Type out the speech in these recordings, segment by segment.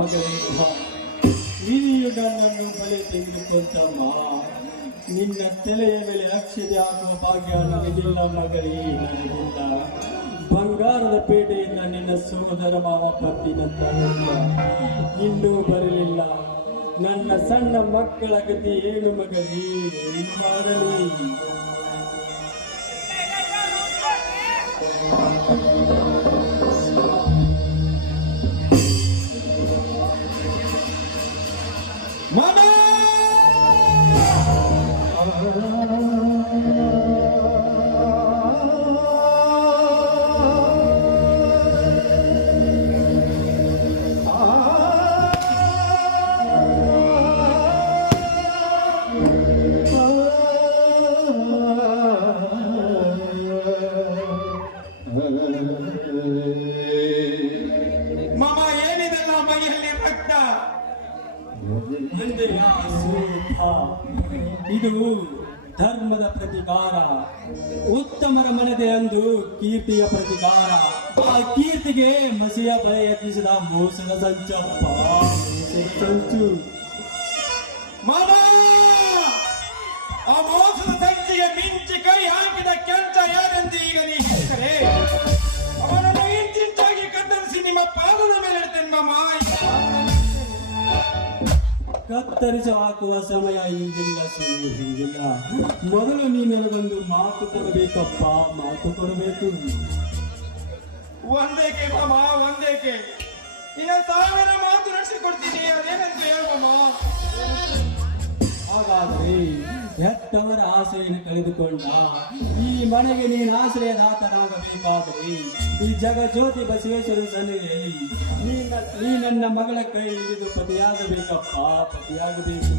ಮಗಳೇ ನೀನು ನನ್ನನ್ನು ಬಲೆ ತೆಗೆದುಕೊಂತಮ್ಮ. ನಿನ್ನ ತಲೆಯ ಮೇಲೆ ಅಕ್ಷತೆ ಹಾಕುವ ಭಾಗ್ಯ ನನಗಿಲ್ಲ ಮಗಳೇ, ನನಗಿಲ್ಲ. ಬಂಗಾರದ ಪೇಟೆಯಿಂದ ನಿನ್ನ ಸೋದರ ಮಾವ ಪತ್ತಿನಂತ ಇನ್ನೂ ಬರಲಿಲ್ಲ. ನನ್ನ ಸಣ್ಣ ಮಕ್ಕಳ ಗತಿ ಏನು ಮಗಳೇ, ಏನು ಮಾಡಲಿ? ಇದು ಧರ್ಮದ ಪ್ರತಿಕಾರ, ಉತ್ತಮರ ಮನೆದೆ ಅಂದು ಕೀರ್ತಿಯ ಪ್ರತಿಕಾರ. ಆ ಕೀರ್ತಿಗೆ ಮಸಿಯ ಬಲೆ ಯತ್ನಿಸಿದ ಮೋಸದ ಸಂಚಪ್ಪ, ಮೋಸದ ಸಂಚು. ಆ ಮೋಸದ ಸಂಚಿಗೆ ಮಿಂಚಿ ಕೈ ಹಾಕಿದ ಕೆಂಚ ಯಾರೆಂದು ಈಗ ನೀ ಹೇಳ್ತಾರೆ. ಅವನನ್ನು ಇಂಚಿಂಚಾಗಿ ಕತ್ತರಿಸಿ ನಿಮ್ಮ ಪಾದದ ಮೇಲೆ ಇಡ್ತೇನೆ ಮಾಮ. ಕತ್ತರಿಸಿ ಹಾಕುವ ಸಮಯ ಹಿಂಗಿಲ್ಲ, ಹಿಂಗಿಲ್ಲ. ಮೊದಲು ನೀ ನನಗೊಂದು ಮಾತು ಕೊಡಬೇಕಪ್ಪ, ಮಾತು ಕೊಡಬೇಕು. ಒಂದೇಕೆ ಮಾಮ, ಒಂದೇಕೆ? ಇನ್ನ ಸಾವಿರ ಮಾತು ನಡೆಸಿಕೊಡ್ತೀನಿ, ಅದೇನಂತ ಹೇಳುವಮ್ಮ. ಹಾಗಾದ್ರೆ ಹೆತ್ತವರ ಆಸೆಯನ್ನು ಕಳೆದುಕೊಂಡ ಈ ಮನೆಗೆ ನೀನು ಆಶ್ರಯದಾತನಾಗಬೇಕಾದರೆ ಈ ಜಗಜ್ಯೋತಿ ಬಸವೇಶ್ವರ ಸನ್ನಿಧಿಯಲ್ಲಿ ನೀ ನನ್ನ ಮಗಳ ಕೈ ಹಿಡಿದು ಪತಿಯಾಗಬೇಕಪ್ಪ, ಪತಿಯಾಗಬೇಕು.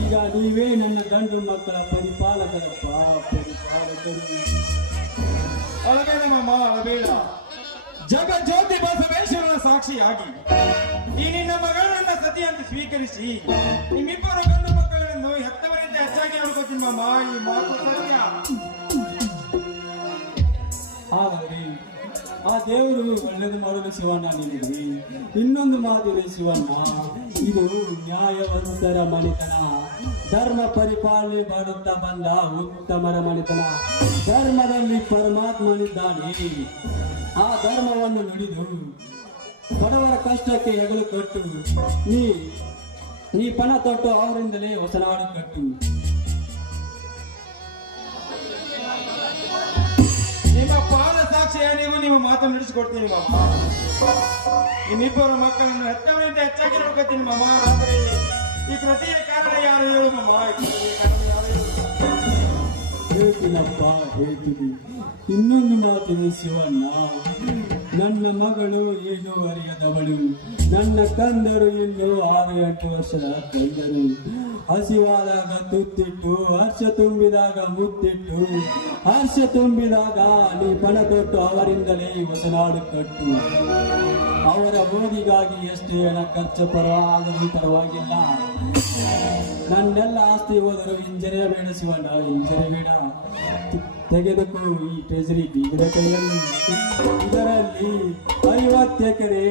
ಈಗ ನೀವೇ ನನ್ನ ಗಂಡು ಮಕ್ಕಳ ಪರಿಪಾಲಕರಪ್ಪ, ಪರಿಪಾಲಕರು. ಅಳಬೇಡ ಮಾಮ, ಅಳಬೇಡ. ಜಗಜ್ಯೋತಿ ಬಸವೇಶ್ವರನ ಸಾಕ್ಷಿಯಾಗಿ ಈ ನಿನ್ನ ಮಗಳನ್ನ ಸತಿ ಅಂತ ಸ್ವೀಕರಿಸಿ ನಿಮ್ಮಿಬ್ಬರು ಗಂಡು ಮಕ್ಕಳನ್ನು ಹೆತ್ತವರಿಂದ ಹೆಚ್ಚಾಗಿ ನೋಡ್ಕೋತೀನಿ ಮಾಮ. ಈ ಮಾತು ಸತ್ಯ. ಹಾಗಾಗಿ ಆ ದೇವರು ಒಳ್ಳೆದು ಮಾಡಲು ಶಿವಣ್ಣ ನಿಮಗೆ ಇನ್ನೊಂದು ಮಾತಿದೆ ಶಿವಣ್ಣ. ಇದು ನ್ಯಾಯವಂತರ ಮನೆತನ, ಧರ್ಮ ಪರಿಪಾಲನೆ ಮಾಡುತ್ತಾ ಬಂದ ಉತ್ತಮರ ಮನೆತನ. ಧರ್ಮದಲ್ಲಿ ಪರಮಾತ್ಮನಿದ್ದಾನೆ. ಆ ಧರ್ಮವನ್ನು ನುಡಿದು ಬಡವರ ಕಷ್ಟಕ್ಕೆ ಹೆಗಲು ಕಟ್ಟು, ನೀ ಪಣ ತೊಟ್ಟು ಅವರಿಂದಲೇ ಹೊಸನಾಡು ಕಟ್ಟು. ನಿಮ್ಮ ಪಾದ ಸಾಕ್ಷಿಯ ನೀವು ಮಾತು ನಡೆಸಿಕೊಡ್ತೀನಿ ಮಾಮ. ನಿಮ್ಮಿಬ್ಬರು ಮಕ್ಕಳನ್ನು ಹೆತ್ತವರಿಂದ ಹೆಚ್ಚಾಗಿ ನೋಡ್ಕೊತೀನಿ ಮಾಮ. ಆದ್ರೆ ಈ ಕೃತಿಯ ಕಾರಣ ಯಾರು ಹೇಳು ಮಾಮ? ಹೇಳ್ತೀನಪ್ಪ, ಹೇಳ್ತೀನಿ. ಇನ್ನೊಂದು ಮಾತಿದೆ ಶಿವಣ್ಣ. ನನ್ನ ಮಗಳು ಏನು ಅರಿಯದವಳು, ನನ್ನ ಕಂದರು ಇನ್ನು 6-8 ವರ್ಷದ ಕಂದರು. ಹಸಿವಾದಾಗ ತುತ್ತಿಟ್ಟು, ಹರ್ಷ ತುಂಬಿದಾಗ ಮುತ್ತಿಟ್ಟು, ಹರ್ಷ ತುಂಬಿದಾಗ ನೀ ಪಣ ತೊಟ್ಟು ಅವರಿಂದಲೇ ಹೊಸನಾಡು ಕಟ್ಟು. ಅವರ ಓದಿಗಾಗಿ ಎಷ್ಟೇ ಹಣ ಖರ್ಚು ಪರವಾಗಿಲ್ಲ. ನನ್ನೆಲ್ಲ ಆಸ್ತಿ ಹೋದರೂ ಹಿಂಜರಿಯ ಬೇಡ ಶಿವಣ್ಣ, ಹಿಂಜರಿಯ ಬೇಡ. ತೆಗೆದುಕೋ ಈ ಟ್ರೆಜರಿ ಬೀಗದ ಕೈಯಲ್ಲಿ. ಇದರಲ್ಲಿ 50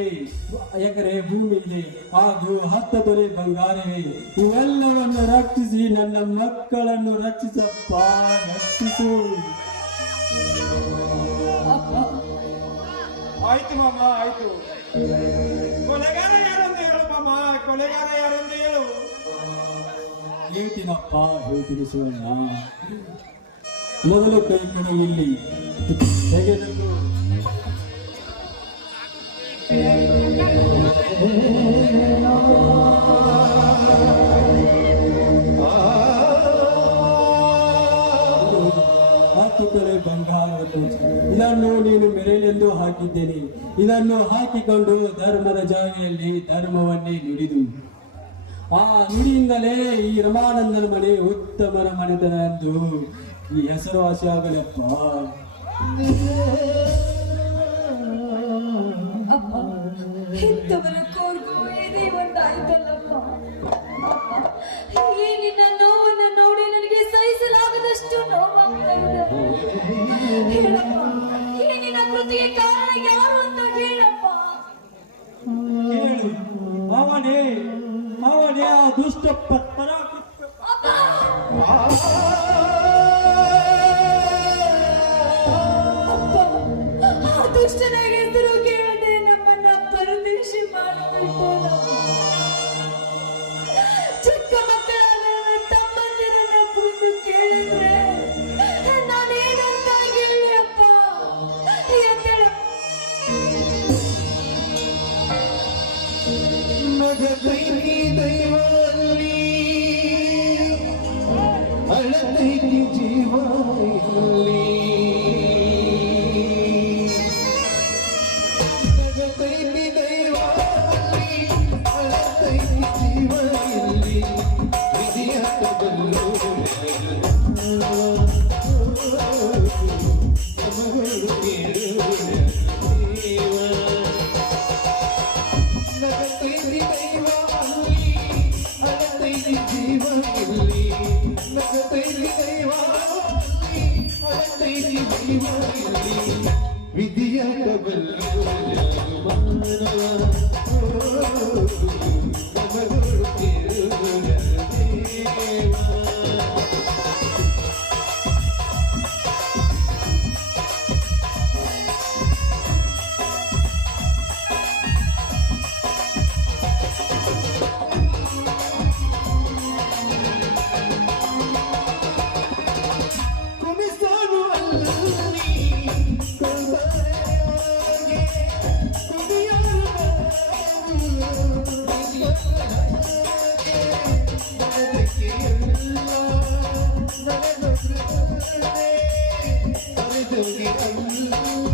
ಎಕರೆ ಭೂಮಿ ಇದೆ, ಹಾಗೂ 10 ತೊಲೆ ಬಂಗಾರವೇ. ಇವೆಲ್ಲವನ್ನು ರಕ್ಷಿಸಿ ನನ್ನ ಮಕ್ಕಳನ್ನು ರಕ್ಷಿಸಪ್ಪ, ರಕ್ಷಿಸು. ಆಯ್ತು ಮಾಮ, ಆಯ್ತು. ಕೊಲೆಗಾರ ಯಾರೆಂದು ಹೇಳು ಮಾಮ, ಕೊಲೆಗಾರ ಯಾರೆಂದು ಹೇಳು. ಹೇಳ್ತೀನಪ್ಪ, ಹೇಳ್ತೀನಿ ಶಿವಣ್ಣ. ಮೊದಲು ಕೈ ಕೊಡು, ಇಲ್ಲಿ ತೆಗೆದುಕೋ. ಬಂಗಾರವನ್ನು ಇದನ್ನು ನೀನು ಮೆರೆಯಲೆಂದು ಹಾಕಿದ್ದೇನೆ. ಇದನ್ನು ಹಾಕಿಕೊಂಡು ಧರ್ಮದ ಜಾಗೆಯಲ್ಲಿ ಧರ್ಮವನ್ನೇ ನುಡಿದು ಆ ನುಡಿಯಿಂದಲೇ ಈ ರಮಾನಂದನ ಮನೆ ಉತ್ತಮರ ಮನೆತನ ಎಂದು ಈ ಹೆಸರುವಾಸಿಯಾಗಲಪ್ಪ. ಇಂಥವರ ಕೋರ್ಗೋಯೇನೇ ಒಂದಾಯ್ತಲ್ಲಪ್ಪ. ಈ ನಿನ್ನ ನೋವನ್ನು ನೋಡಿ ನನಗೆ ಸಹಿಸಲಾಗದಷ್ಟು ನೋವಾಗ್ತಾ ಇದೆ. ಹೇಳಪ್ಪ, ಈ ನಿನ್ನ ಕೃತಿಗೆ ಕಾರಣ ಯಾರು ಅಂತ ಹೇಳಪ್ಪ. ಅವನೇ ಆ ದುಷ್ಟ ಪರಾಕೃತ ಆ ದುಷ್ಟನಾಗ ಹೆಸರು ಕೇಳದೆ ನಮ್ಮನ್ನ ಪರದೇಶಿ ಮಾಡಿಬಿಟ್ಟನು. ಚಿಕ್ಕ ಮಕ್ಕಳಾದ ತಮ್ಮಂದಿರನ್ನ ಕುರಿತು ಕೇಳಿದ್ರೆ ನಾನೇನಂತ ಹೇಳಿ ಅಪ್ಪ. ಎದ್ದೇಳ. ನಗತೈತಿ ದೈವಲ್ಲಿ ಅಳತೈತಿ ಜೀವ ಇಲ್ಲಿ. ನಗತೈತಿ ದೈವಲ್ಲಿ ಅಳತೈತಿ ಜೀವ ಇಲ್ಲಿ. ವಿಧಿಯಾಟದಲ್ಲೂ ನಮಗಳು ಕೇಳುವ ದೇವ. ನಗತೈತಿ ದೈವ ಅಲ್ಲಿ ಅಳತೈತಿ ಜೀವ ಇಲ್ಲಿ. ನಗತೈತಿ ದೈವ ಅಲ್ಲಿ ಅಳತೈತಿ ಜೀವ ಇಲ್ಲಿ. ವಿಧಿಯಾಟಬಲ್ಲು ಮಾನವ ನಮಗಳು ಕೇಳುವ ದೇವ. ಕುಣಿಸಾನು ಅಲ್ಲಿ ಕಲ್ಪನೆಯಾಗೆ ಕುಣಿಯಾರು ನನದಕ್ಕೆ ಎಲ್ಲ ನಡೆದೊಂಗಿ ಅಲ್ಲ